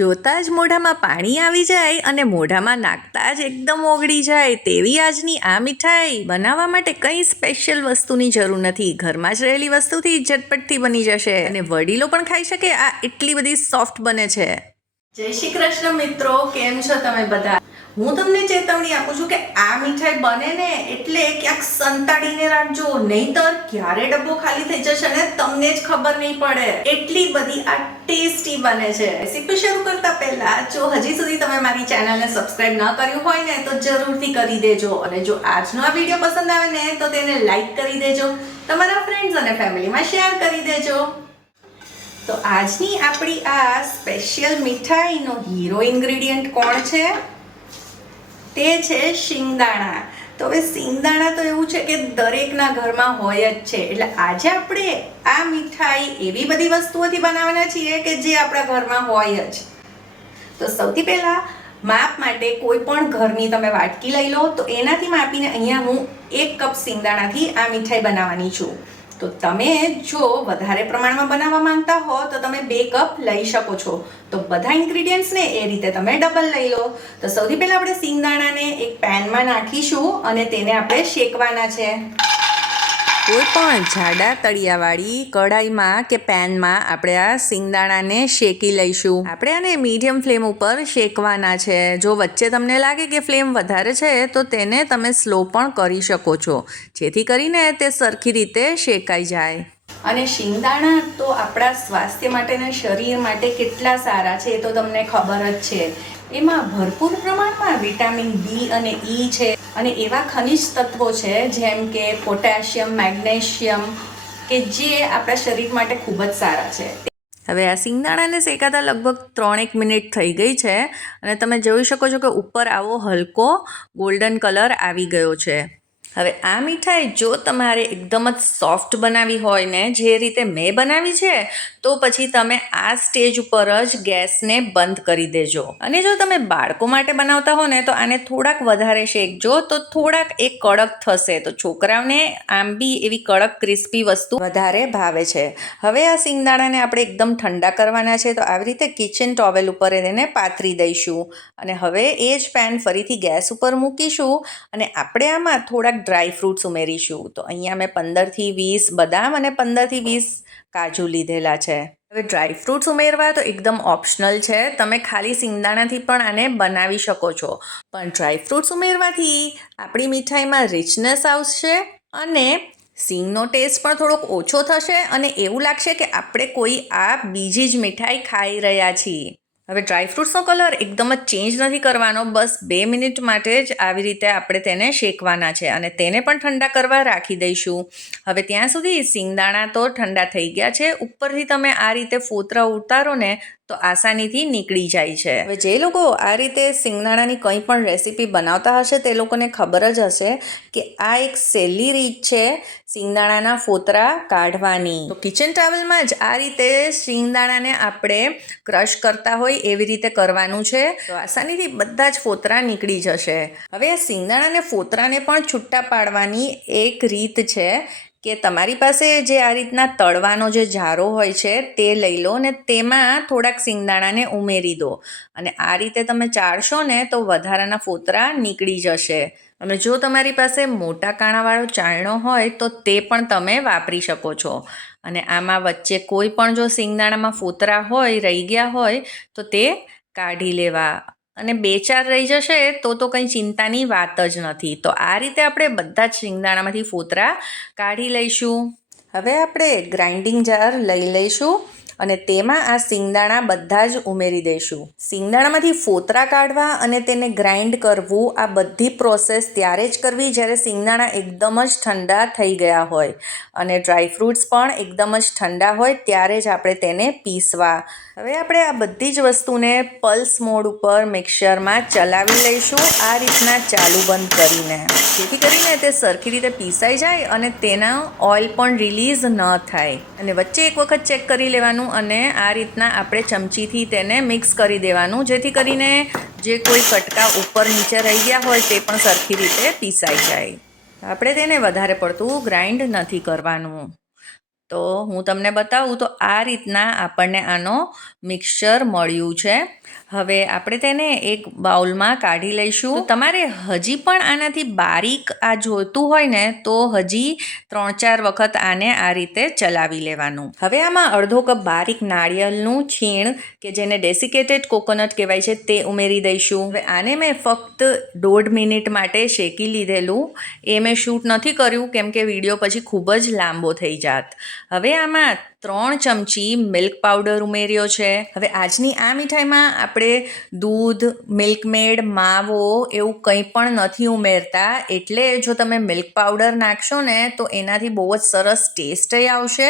જોતાં જ મોઢામાં પાણી આવી જાય અને મોઢામાં નાખતા જ એકદમ ઓગળી જાય તેવી આજની આ મીઠાઈ બનાવવા માટે કંઈ સ્પેશિયલ વસ્તુની જરૂર નથી. ઘરમાં જ રહેલી વસ્તુથી ઝટપટથી બની જશે અને વડીલો પણ ખાઈ શકે આ એટલી બધી સોફ્ટ બને છે. જય શ્રી કૃષ્ણ મિત્રો, કેમ છો તમે બધા? હું તમને ચેતવણી આપું છું કે આ મીઠાઈ બને ને એટલે ક્યાંક સંતાડીને રાખજો. નહીતર ક્યારે ડબ્બો ખાલી થઈ જશે ને તમને જ ખબર નહીં પડે. એટલી બધી આ ટેસ્ટી બને છે. રેસીપી શરૂ કરતા પહેલા જો હજી સુધી તમે મારી ચેનલને સબસ્ક્રાઇબ ન કર્યું હોય ને તો જરૂરથી કરી દેજો. અને જો આજનો આ વીડિયો પસંદ આવે ને તો તેને લાઈક કરી દેજો. તમારા ફ્રેન્ડ્સ અને ફેમિલીમાં શેર કરી દેજો. તો આજની આપણી આ સ્પેશિયલ મીઠાઈનો હીરો ઇન્ગ્રેડિયન્ટ કોણ છે? તે છે શિંગદાણા. તો હવે શિંગદાણા તો એવું છે કે દરેકના ઘરમાં હોય જ છે. એટલે આજે આપણે આ મીઠાઈ એવી બધી વસ્તુઓથી બનાવવાના છીએ કે જે આપણા ઘરમાં હોય જ. તો સૌથી પહેલાં માપ માટે કોઈ પણ ઘરની તમે વાટકી લઈ લો, તો એનાથી માપીને અહીંયા હું એક કપ શિંગદાણાથી આ મીઠાઈ બનાવવાની છું. તો તમે જો વધારે પ્રમાણમાં બનાવવા માંગતા હો, તો તમે બે કપ લઈ શકો છો. તો બધા ઇન્ગ્રીડિયન્ટ્સને એ રીતે તમે ડબલ લઈ લો. તો સૌથી પહેલાં આપણે સિંગદાણાને એક પેનમાં નાખીશું અને તેને આપણે શેકવાના છે. કોઈ પણ જાડા તળિયાવાળી કઢાઈમાં કે પેનમાં આપણે આ સિંગદાણાને શેકી લઈશું. આપણે આને મીડિયમ ફ્લેમ ઉપર શેકવાના છે. જો વચ્ચે તમને લાગે કે ફ્લેમ વધારે છે, તો તેને તમે સ્લો પણ કરી શકો છો. જેથી કરીને તે સરખી રીતે શેકાઈ જાય. અને શિંગદાણા તો આપણા સ્વાસ્થ્ય માટે અને શરીર માટે કેટલા સારા છે એ તો તમને ખબર જ છે. એમાં ભરપૂર પ્રમાણમાં વિટામિન બી અને ઈ છે. અને એવા ખનિજ તત્વો છે, જેમ કે પોટેશિયમ, મેગ્નેશિયમ, કે જે આપણા શરીર માટે ખૂબ જ સારા છે. હવે આ સિંગદાણાને શેકાતા લગભગ ત્રણેક મિનિટ થઈ ગઈ છે અને તમે જોઈ શકો છો કે ઉપર આવો હલકો ગોલ્ડન કલર આવી ગયો છે. હવે આ મીઠાઈ જો તમારે એકદમ જ સોફ્ટ બનાવી હોય ને, જે રીતે મેં બનાવી છે, તો પછી તમે આ સ્ટેજ ઉપર જ ગેસને બંધ કરી દેજો. અને જો તમે બાળકો માટે બનાવતા હો ને, તો આને થોડાક વધારે શેકજો તો થોડાક એ કડક થશે. તો છોકરાઓને આમ બી એવી કડક ક્રિસ્પી વસ્તુ વધારે ભાવે છે. હવે આ સિંગદાણાને આપણે એકદમ ઠંડા કરવાના છે, તો આવી રીતે કિચન ટોવેલ ઉપર એને પાથરી દઈશું. અને હવે એ જ પેન ફરીથી ગેસ ઉપર મૂકીશું. અને આપણે આમાં થોડાક ડ્રાય ફ્રૂટ્સ ઉમેરીશું. તો અહીંયા મેં પંદરથી વીસ બદામ અને પંદરથી વીસ કાજુ લીધેલા છે. હવે ડ્રાય ફ્રૂટ્સ ઉમેરવા તો એકદમ ઓપ્શનલ છે. તમે ખાલી સિંગદાણાથી પણ આને બનાવી શકો છો. પણ ડ્રાય ફ્રૂટ્સ ઉમેરવાથી આપણી મીઠાઈમાં રિચનેસ આવશે અને સિંગનો ટેસ્ટ પણ થોડોક ઓછો થશે અને એવું લાગશે કે આપણે કોઈ આ બીજી જ મીઠાઈ ખાઈ રહ્યા છીએ. હવે ડ્રાયફ્રૂટ્સનો કલર એકદમ જ ચેન્જ નથી કરવાનો. બસ બે મિનિટ માટે જ આવી રીતે આપણે તેને શેકવાના છે અને તેને પણ ઠંડા કરવા રાખી દઈશું. હવે ત્યાં સુધી સિંગદાણા તો ઠંડા થઈ ગયા છે. ઉપરથી તમે આ રીતે ફોતરા ઉતારો ને તો આસાનીથી નીકળી જાય છે. હવે જે લોકો આ રીતે સિંગદાણાની કંઈ પણ રેસીપી બનાવતા હશે તે લોકોને ખબર જ હશે કે આ એક સહેલી રીત છે સિંગદાણાના ફોતરા કાઢવાની. તો કિચન ટાવલમાં જ આ રીતે સિંગદાણાને આપણે ક્રશ કરતા હોય એવી રીતે કરવાનું છે. તો આસાનીથી બધા જ ફોતરા નીકળી જશે. હવે આ સિંગદાણાને ફોતરાને પણ છૂટા પાડવાની એક રીત છે. કે તમારી પાસે જે આ રીતના તળવાનો જે જારો હોય છે, તે લઈ લો ને તેમાં થોડાક સિંગદાણાને ઉમેરી દો. અને આ રીતે તમે ચાળશો ને તો વધારાના ફોતરા નીકળી જશે. અને જો તમારી પાસે મોટા કાણાવાળો ચાળણો હોય, તો તે પણ તમે વાપરી શકો છો. અને આમાં વચ્ચે કોઈ પણ જો સિંગદાણામાં ફોતરા હોય, રહી ગયા હોય, તો તે કાઢી લેવા. અને બે ચાર રહી જશે, તો તો કંઈ ચિંતાની વાત જ નથી. તો આ રીતે આપણે બધા જ શિંગદાણામાંથી ફોતરા કાઢી લઈશું. હવે આપણે ગ્રાઇન્ડિંગ જાર લઈ લઈશું. અને તેમાં આ સિંગદાણા બધા જ ઉમેરી દઈશું. સિંગદાણામાંથી ફોતરા કાઢવા અને તેને ગ્રાઇન્ડ કરવું, આ બધી પ્રોસેસ ત્યારે જ કરવી જ્યારે સિંગદાણા એકદમ જ ઠંડા થઈ ગયા હોય. અને ડ્રાય ફ્રૂટ્સ પણ એકદમ જ ઠંડા હોય ત્યારે જ આપણે તેને પીસવા. હવે આપણે આ બધી જ વસ્તુને પલ્સ મોડ ઉપર મિક્સરમાં ચલાવી લઈશું, આ રીતના ચાલુ બંધ કરીને. જેથી કરીને તે સરખી રીતે પીસાઈ જાય અને તેના ઓઇલ પણ રિલીઝ ન થાય. અને વચ્ચે એક વખત ચેક કરી લેવાનું અને આ રીતના આપણે ચમચીથી તેને મિક્સ કરી દેવાનું, જેથી કરીને જે કોઈ કટકા ઉપર નીચે રહી ગયા હોય તે પણ સરખી રીતે પીસાઈ જાય. આપણે તેને વધારે પડતું ગ્રાઇન્ડ નથી કરવાનું. તો હું તમને બતાવું, તો આ રીતના આપણને આનો મિક્સચર મળ્યું છે. હવે આપણે તેને એક બાઉલમાં કાઢી લઈશું. તમારે હજી પણ આનાથી બારીક આ જોઈતું હોય ને, તો હજી ત્રણ ચાર વખત આને આ રીતે ચલાવી લેવાનું. હવે આમાં અડધો કપ બારીક નાળિયેરનું છીણ, કે જેને ડેસિકેટેડ કોકોનટ કહેવાય છે, તે ઉમેરી દઈશું. હવે આને મેં ફક્ત દોઢ મિનિટ માટે શેકી લીધેલું. એ મેં શૂટ નથી કર્યું, કેમ કે વીડિયો પછી ખૂબ જ લાંબો થઈ જાત. હવે આમાં ત્રણ ચમચી મિલ્ક પાવડર ઉમેર્યો છે. હવે આજની આ મીઠાઈમાં આપણે દૂધ મિલ્કમેડ માવો એવું કંઈ પણ નથી ઉમેરતા. એટલે જો તમે મિલ્ક પાવડર નાખશો ને, તો એનાથી બહુ જ સરસ ટેસ્ટય આવશે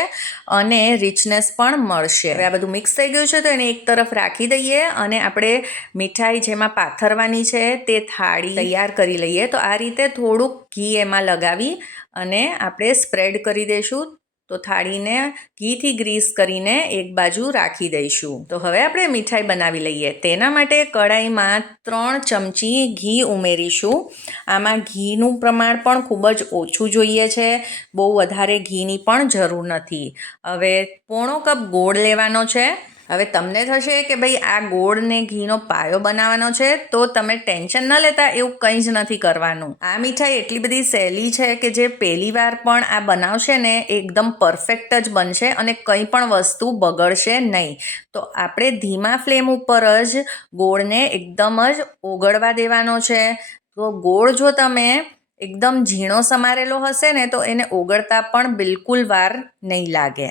અને રિચનેસ પણ મળશે. હવે આ બધું મિક્સ થઈ ગયું છે, તો એને એક તરફ રાખી દઈએ અને આપણે મીઠાઈ જેમાં પાથરવાની છે, તે થાળી તૈયાર કરી લઈએ. તો આ રીતે થોડુંક ઘી એમાં લગાવી અને આપણે સ્પ્રેડ કરી દઈશું. તો થાળીને ઘીથી ગ્રીસ કરીને એક બાજુ રાખી દઈશું. તો હવે આપણે મીઠાઈ બનાવી લઈએ. તેના માટે કડાઈમાં ત્રણ ચમચી ઘી ઉમેરીશું. આમાં ઘીનું પ્રમાણ પણ ખૂબ જ ઓછું જોઈએ છે. બહુ વધારે ઘીની પણ જરૂર નથી. હવે પોણો કપ ગોળ લેવાનો છે. હવે તમને થશે કે ભાઈ આ ગોળને ઘીનો પાયો બનાવવાનો છે, તો તમે ટેન્શન ન લેતા, એવું કંઈ જ નથી કરવાનું. આ મીઠાઈ એટલી બધી સહેલી છે કે જે પહેલી વાર પણ આ બનાવશે ને એકદમ પરફેક્ટ જ બનશે અને કંઈ પણ વસ્તુ બગડશે નહીં. તો આપણે ધીમા ફ્લેમ ઉપર જ ગોળને એકદમ જ ઓગળવા દેવાનો છે. તો ગોળ જો તમે એકદમ ઝીણો સમારેલો હશે ને, તો એને ઓગળતા પણ બિલકુલ વાર નહીં લાગે.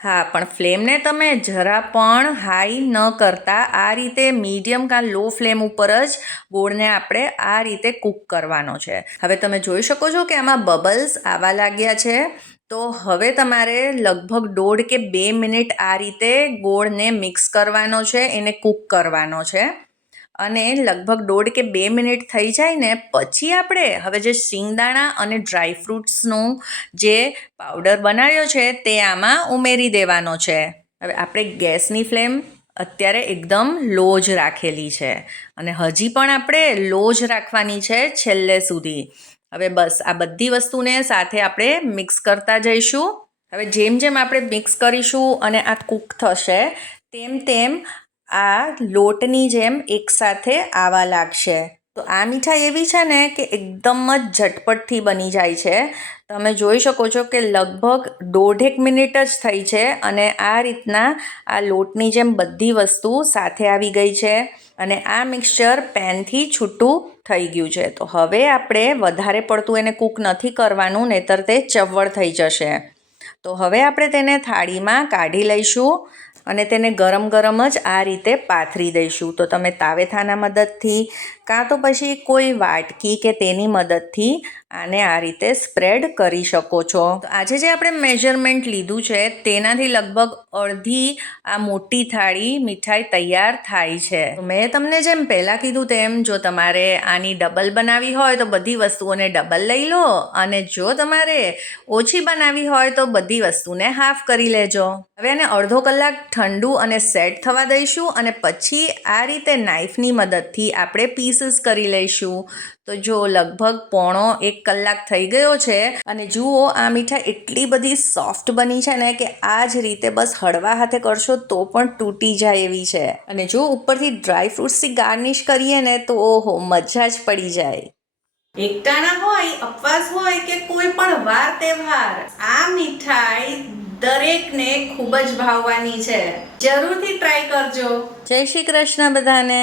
હા, પણ ફ્લેમને તમે જરા પણ હાઈ ન કરતા. આ રીતે મીડિયમ કાં લો ફ્લેમ ઉપર જ ગોળને આપણે આ રીતે કૂક કરવાનો છે. હવે તમે જોઈ શકો છો કે આમાં બબલ્સ આવવા લાગ્યા છે. તો હવે તમારે લગભગ દોઢ કે બે મિનિટ આ રીતે ગોળને મિક્સ કરવાનો છે, એને કૂક કરવાનો છે. અને લગભગ દોઢ કે બે મિનિટ થઈ જાય ને, પછી આપણે હવે જે શિંગદાણા અને ડ્રાય ફ્રૂટ્સનું જે પાવડર બનાવ્યો છે તે આમાં ઉમેરી દેવાનો છે. હવે આપણે ગેસની ફ્લેમ અત્યારે એકદમ લો જ રાખેલી છે અને હજી પણ આપણે લો જ રાખવાની છે છેલ્લે સુધી. હવે બસ આ બધી વસ્તુને સાથે આપણે મિક્સ કરતા જઈશું. હવે જેમ જેમ આપણે મિક્સ કરીશું અને આ કૂક થશે, તેમ તેમ આ લોટની જેમ એકસાથે આવવા લાગશે. તો આ મીઠાઈ એવી છે ને કે એકદમ જ ઝટપટથી બની જાય છે. તમે જોઈ શકો છો કે લગભગ દોઢેક મિનિટ જ થઈ છે અને આ રીતના આ લોટની જેમ બધી વસ્તુ સાથે આવી ગઈ છે અને આ મિક્સચર પેનથી છૂટું થઈ ગયું છે. તો હવે આપણે વધારે પડતું એને કૂક નથી કરવાનું, નહીતર તે ચવળ થઈ જશે. તો હવે આપણે તેને થાળીમાં કાઢી લઈશું. અને તેને ગરમ ગરમ જ આ રીતે પાથરી દઈશું. તો તમે તાવેથાના મદદથી, કાં તો પછી કોઈ વાટકી કે તેની મદદથી આને આ રીતે સ્પ્રેડ કરી શકો છો. આજે જે આપણે મેજરમેન્ટ લીધું છે, તેનાથી લગભગ અડધી આ મોટી થાળી મીઠાઈ તૈયાર થાય છે. મેં તમને જેમ પહેલાં કીધું તેમ, જો તમારે આની ડબલ બનાવી હોય તો બધી વસ્તુઓને ડબલ લઈ લો અને જો તમારે ઓછી બનાવી હોય તો બધી વસ્તુને હાફ કરી લેજો. હવે એને અડધો કલાક ઠંડુ અને સેટ થવા દઈશું અને પછી આ રીતે નાઈફની મદદથી આપણે પીસીસ કરી લઈશું. તો જો લગભગ પોણો એક કલાક થઈ ગયો છે અને જુઓ આ મીઠાઈ એટલી બધી સોફ્ટ બની છે ને કે આ જ રીતે બસ હળવા હાથે કરશો તો પણ તૂટી જાય એવી છે. અને જો ઉપરથી ડ્રાય ફ્રૂટ્સથી ગાર્નિશ કરીએ ને તો ઓહો મજા જ પડી જાય. એકટાણા હોય અપવાસ હોય કે કોઈ પણ વાર તહેવાર આ મીઠાઈ દરેકને ખૂબ જ ભાવવાની છે. જરૂરથી ટ્રાય કરજો. જય શ્રી કૃષ્ણ બધાને.